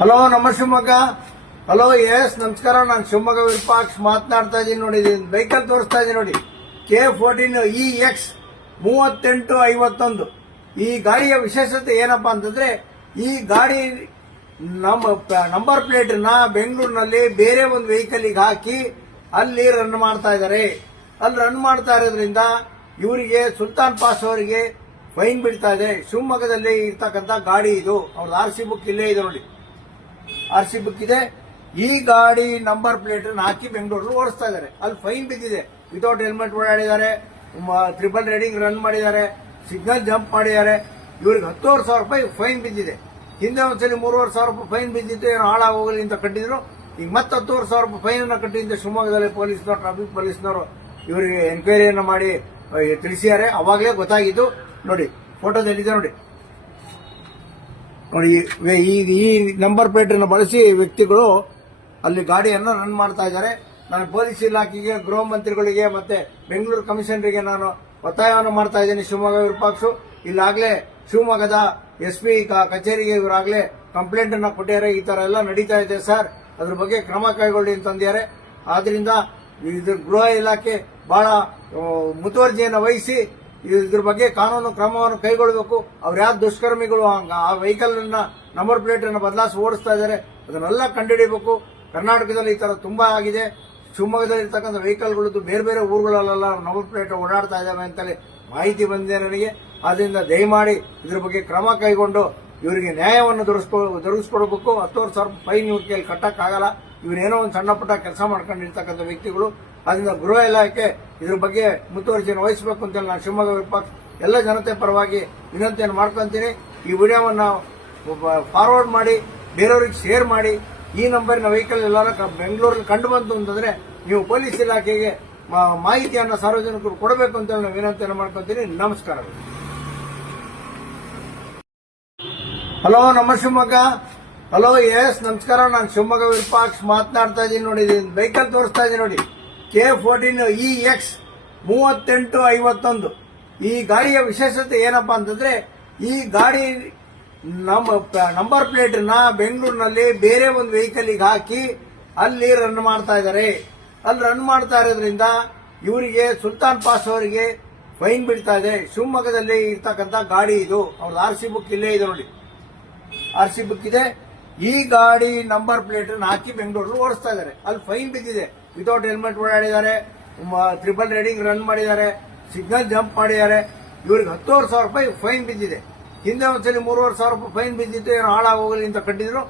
Hello ನಮ್ಮ Shivamogga. Hello S ನಮಸ್ಕಾರ. ನಾನು ಶಿವಮೊಗ್ಗ ವಿರೂಪಾಕ್ಷ ಮಾತನಾಡ್ತಾ ಇದ್ದೀನಿ. ನೋಡಿ ವೆಹಿಕಲ್ ತೋರಿಸ್ತಾ ಇದ್ದೀನಿ ನೋಡಿ. K14EX 3851. ಈ ಗಾಡಿಯ ವಿಶೇಷತೆ ಏನಪ್ಪಾ ಅಂತಂದ್ರೆ, ಈ ಗಾಡಿ ನಂಬರ್ ಪ್ಲೇಟ್ ನ ಬೆಂಗಳೂರಿನಲ್ಲಿ ಬೇರೆ ಒಂದು ವೆಹಿಕಲ್ ಹಾಕಿ ಅಲ್ಲಿ ರನ್ ಮಾಡ್ತಾ ಇದ್ದಾರೆ. ಅಲ್ಲಿ ರನ್ ಮಾಡ್ತಾ ಇರೋದ್ರಿಂದ ಇವರಿಗೆ ಸುಲ್ತಾನ್ ಪಾಸ್ ಅವರಿಗೆ ಫೈನ್ ಬೀಳ್ತಾ ಇದೆ. ಶಿವಮೊಗ್ಗದಲ್ಲಿ ಇರ್ತಕ್ಕಂಥ ಗಾಡಿ ಇದು. ಅವ್ರದ್ದು RC ಬುಕ್ ಇಲ್ಲೇ ಇದೆ ನೋಡಿ. RC ಬುಕ್ ಇದೆ. ಈ ಗಾಡಿ ನಂಬರ್ ಪ್ಲೇಟ್ ಹಾಕಿ ಬೆಂಗಳೂರಲ್ಲಿ ಓಡಿಸ್ತಾ ಇದ್ದಾರೆ. ಅಲ್ಲಿ ಫೈನ್ ಬಿದ್ದಿದೆ. ವಿತೌಟ್ ಹೆಲ್ಮೆಟ್ ಓಡಾಡಿದ್ದಾರೆ, ಟ್ರಿಪಲ್ ರೈಡಿಂಗ್ ರನ್ ಮಾಡಿದ್ದಾರೆ, ಸಿಗ್ನಲ್ ಜಂಪ್ ಮಾಡಿದ್ದಾರೆ. ಇವ್ರಿಗೆ 10,000 ರೂಪಾಯಿ ಫೈನ್ ಬಿದ್ದಿದೆ. ಹಿಂದೆ ಒಂದ್ಸಲಿ 3,500 ರೂಪಾಯಿ ಫೈನ್ ಬಿದ್ದಿತ್ತು, ಏನೋ ಹಾಳಾಗೋಗಲಿ ಅಂತ ಕಟ್ಟಿದ್ರು. ಈಗ ಮತ್ತೆ 10,000 ರೂಪಾಯಿ ಫೈನ್ ಅನ್ನು ಕಟ್ಟಿದ್ದ ಶಿವಮೊಗ್ಗದಲ್ಲಿ ಪೊಲೀಸ್ನವರು, ಟ್ರಾಫಿಕ್ ಪೊಲೀಸ್ನವರು ಇವರಿಗೆ ಎನ್ಕ್ವೈರಿಯನ್ನು ಮಾಡಿ ತಿಳಿಸಿದ್ದಾರೆ. ಅವಾಗಲೇ ಗೊತ್ತಾಗಿದ್ದು. ನೋಡಿ ಫೋಟೋದಲ್ಲಿದೆ ನೋಡಿ. ನೋಡಿ ಈ ನಂಬರ್ ಪ್ಲೇಟ್ ಅನ್ನು ಬಳಸಿ ವ್ಯಕ್ತಿಗಳು ಅಲ್ಲಿ ಗಾಡಿಯನ್ನು ರನ್ ಮಾಡ್ತಾ ಇದ್ದಾರೆ. ನಾನು ಪೊಲೀಸ್ ಇಲಾಖೆಗೆ, ಗೃಹ ಮಂತ್ರಿಗಳಿಗೆ ಮತ್ತೆ ಬೆಂಗಳೂರು ಕಮಿಷನರಿಗೆ ನಾನು ಒತ್ತಾಯವನ್ನು ಮಾಡ್ತಾ ಇದ್ದೀನಿ. ಶಿವಮೊಗ್ಗ ವಿರೂಪಾಕ್ಷ ಇಲ್ಲಾಗಲೇ ಶಿವಮೊಗ್ಗದ SP ಕಚೇರಿಗೆ ಇವರಾಗಲೇ ಕಂಪ್ಲೇಂಟ್ ಅನ್ನು ಕೊಟ್ಟಿದ್ದಾರೆ. ಈ ತರ ಎಲ್ಲ ನಡೀತಾ ಇದೆ ಸರ್, ಅದ್ರ ಬಗ್ಗೆ ಕ್ರಮ ಕೈಗೊಳ್ಳಿ ಅಂತಂದಿದ್ದಾರೆ. ಆದ್ರಿಂದ ಇದ್ರ ಗೃಹ ಇಲಾಖೆ ಬಹಳ ಮುತುವರ್ಜಿಯನ್ನು ವಹಿಸಿ ಇದ್ರ ಬಗ್ಗೆ ಕಾನೂನು ಕ್ರಮವನ್ನು ಕೈಗೊಳ್ಳಬೇಕು. ಅವ್ರು ಯಾವ ದುಷ್ಕರ್ಮಿಗಳು ಆ ವೆಹಿಕಲ್ ನಂಬರ್ ಪ್ಲೇಟ್ ಅನ್ನು ಬದಲಾಯಿಸಿ ಓಡಿಸ್ತಾ ಇದ್ದಾರೆ, ಅದನ್ನೆಲ್ಲ ಕಂಡುಹಿಡಿಯಬೇಕು. ಕರ್ನಾಟಕದಲ್ಲಿ ಈ ತರ ತುಂಬಾ ಆಗಿದೆ. ಶಿವಮೊಗ್ಗದಲ್ಲಿ ಇರ್ತಕ್ಕಂಥ ವೆಹಿಕಲ್ಗಳದ್ದು ಬೇರೆ ಬೇರೆ ಊರುಗಳಲ್ಲೆಲ್ಲ ನಂಬರ್ ಪ್ಲೇಟ್ ಓಡಾಡ್ತಾ ಇದ್ದಾವೆ ಅಂತಲೇ ಮಾಹಿತಿ ಬಂದಿದೆ ನನಗೆ. ಆದ್ರಿಂದ ದಯಮಾಡಿ ಇದ್ರ ಬಗ್ಗೆ ಕ್ರಮ ಕೈಗೊಂಡು ಇವರಿಗೆ ನ್ಯಾಯವನ್ನು ದೊರಕಿಸ್ಕೊಡ್ಬೇಕು. 10,000 ರೂಪಾಯಿ ಫೈನ್ ಇವ್ರ ಕೈಯಲ್ಲಿ ಕಟ್ಟಕ್ಕಾಗಲ್ಲ. ಇವರೇನೋ ಒಂದು ಸಣ್ಣ ಪುಟ್ಟ ಕೆಲಸ ಮಾಡ್ಕೊಂಡಿರ್ತಕ್ಕಂಥ ವ್ಯಕ್ತಿಗಳು. ಅದರಿಂದ ಗೃಹ ಇಲಾಖೆ ಇದ್ರ ಬಗ್ಗೆ ಮುತುವರ್ಜಿಯನ್ನು ವಹಿಸಬೇಕು ಅಂತ ನಾನು ಶಿವಮೊಗ್ಗ ವಿರೂಪಾಕ್ಷ ಎಲ್ಲ ಜನತೆ ಪರವಾಗಿ ವಿನಂತಿಯನ್ನು ಮಾಡ್ಕೊಂತೀನಿ. ಈ ವಿಡಿಯೋವನ್ನು ಫಾರ್ವರ್ಡ್ ಮಾಡಿ ಬೇರೆಯವರಿಗೆ ಶೇರ್ ಮಾಡಿ. ಈ ನಂಬರಿನ ವೆಹಿಕಲ್ ಎಲ್ಲಾರ ಬೆಂಗಳೂರಲ್ಲಿ ಕಂಡು ಬಂತು ಅಂತಂದ್ರೆ ನೀವು ಪೊಲೀಸ್ ಇಲಾಖೆಗೆ ಮಾಹಿತಿಯನ್ನು ಸಾರ್ವಜನಿಕರು ಕೊಡಬೇಕು ಅಂತ ನಾನು ವಿನಂತಿಯನ್ನು ಮಾಡ್ಕೊಂತೀನಿ. ನಮಸ್ಕಾರ. ಹಲೋ ನಮ್ಮ ಶಿವಮೊಗ್ಗ. ಹಲೋ ಎಸ್ ನಮಸ್ಕಾರ. ನಾನು ಶಿವಮೊಗ್ಗ ವಿರೂಪಾಕ್ಷ ಮಾತನಾಡ್ತಾ ಇದ್ದೀನಿ. ನೋಡಿ ವೆಹಿಕಲ್ ತೋರಿಸ್ತಾ ಇದ್ದೀನಿ ನೋಡಿ. K14EX 3851. ಈ ಗಾಡಿಯ ವಿಶೇಷತೆ ಏನಪ್ಪಾ ಅಂತಂದ್ರೆ, ಈ ಗಾಡಿ ನಂಬರ್ ಪ್ಲೇಟ್ ನ ಬೆಂಗಳೂರಿನಲ್ಲಿ ಬೇರೆ ಒಂದು ವೆಹಿಕಲ್ ಹಾಕಿ ಅಲ್ಲಿ ರನ್ ಮಾಡ್ತಾ ಇದ್ದಾರೆ. ಅಲ್ಲಿ ರನ್ ಮಾಡ್ತಾ ಇರೋದ್ರಿಂದ ಇವರಿಗೆ ಸುಲ್ತಾನ್ ಪಾಸ್ ಅವರಿಗೆ ಫೈನ್ ಬೀಳ್ತಾ ಇದೆ. ಶಿವಮೊಗ್ಗದಲ್ಲಿ ಇರ್ತಕ್ಕಂಥ ಗಾಡಿ ಇದು. ಅವ್ರದ್ದು RC ಬುಕ್ ಇಲ್ಲೇ ಇದೆ ನೋಡಿ. RC ಬುಕ್ ಇದೆ. ಈ ಗಾಡಿ ನಂಬರ್ ಪ್ಲೇಟ್ ಹಾಕಿ ಬೆಂಗಳೂರಲ್ಲಿ ಓಡಿಸ್ತಾ ಇದ್ದಾರೆ. ಅಲ್ಲಿ ಫೈನ್ ಬಿದ್ದಿದೆ. ವಿತೌಟ್ ಹೆಲ್ಮೆಟ್ ಓಡಾಡಿದ್ದಾರೆ, ಟ್ರಿಪಲ್ ರೈಡಿಂಗ್ ರನ್ ಮಾಡಿದ್ದಾರೆ, ಸಿಗ್ನಲ್ ಜಂಪ್ ಮಾಡಿದ್ದಾರೆ. ಇವ್ರಿಗೆ 10,000 ರೂಪಾಯಿ ಫೈನ್ ಬಿದ್ದಿದೆ. ಹಿಂದೆ ಒಂದ್ಸಲಿ 3,500 ರೂಪಾಯಿ ಫೈನ್ ಬಿದ್ದಿತ್ತು, ಏನೋ ಹಾಳಾಗೋಗಲಿ ಅಂತ ಕಟ್ಟಿದ್ರು.